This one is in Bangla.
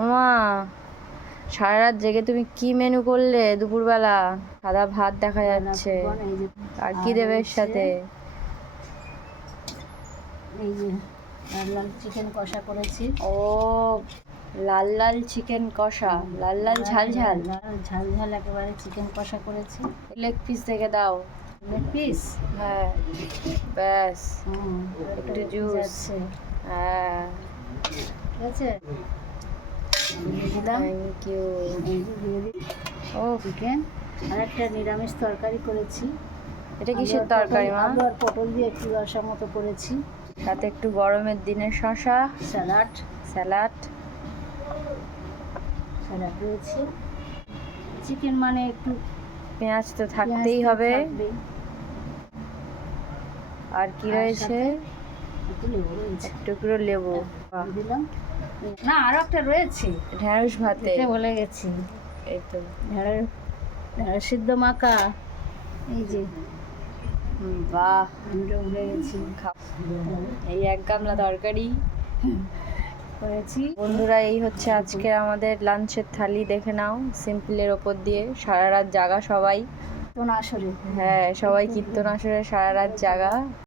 ওমা, সারা রাত জেগে তুমি কি মেনু করলে দুপুরবেলা? সাদা ভাত দেখা যাচ্ছে। আর কি দেবে এর সাথে? এই যে লাল লাল চিকেন কষা করেছি। ও, লাল লাল চিকেন কষা, লাল লাল ঝাল ঝাল। ঝাল ঝাল একেবারে চিকেন কষা করেছি। লেগ পিস দেখে দাও। Leg piece? হ্যাঁ, ব্যাস। একটু জুস। আছে। হ্যাঁ, ঠিক আছে, দিয়ে দিলাম। Thank you. এই যে দিয়ে দিই ও, চিকেন। আর একটা নিরামিষ তরকারি করেছি। এটা কিসের তরকারি মা? আলু আর পটল দিয়ে একটু রসা মতো করেছি। সাথে একটু গরমের দিনে শসা, স্যালাড স্যালাড। স্যালাড রয়েছে। চিকেন মানে একটু পেঁয়াজ তো পেঁয়াজ থাকতেই তো হবে। থাকবেই। আর কি আর রয়েছে? সাথে একটু লেবু রয়েছে। এক টুকরো লেবু। বাহ, দিয়ে দিলাম। না, আরো একটা রয়েছে, ঢেঁড়স ভাতে। দিতে ভুলে গেছি। এই তো। ঢেঁড়স ঢেঁড়স সিদ্ধ মাখা। এই যে বাহ, আমরা উড়ে গেছি। এই এক গামলা তরকারি করেছি। বন্ধুরা। এই হচ্ছে আজকে আমাদের লাঞ্চের থালি, দেখে নাও। সিম্পলের ওপর দিয়ে সারা রাত জাগা সবাই। তো না আসরে হ্যাঁ, সবাই কীর্তন আসরে সারা রাত জাগা।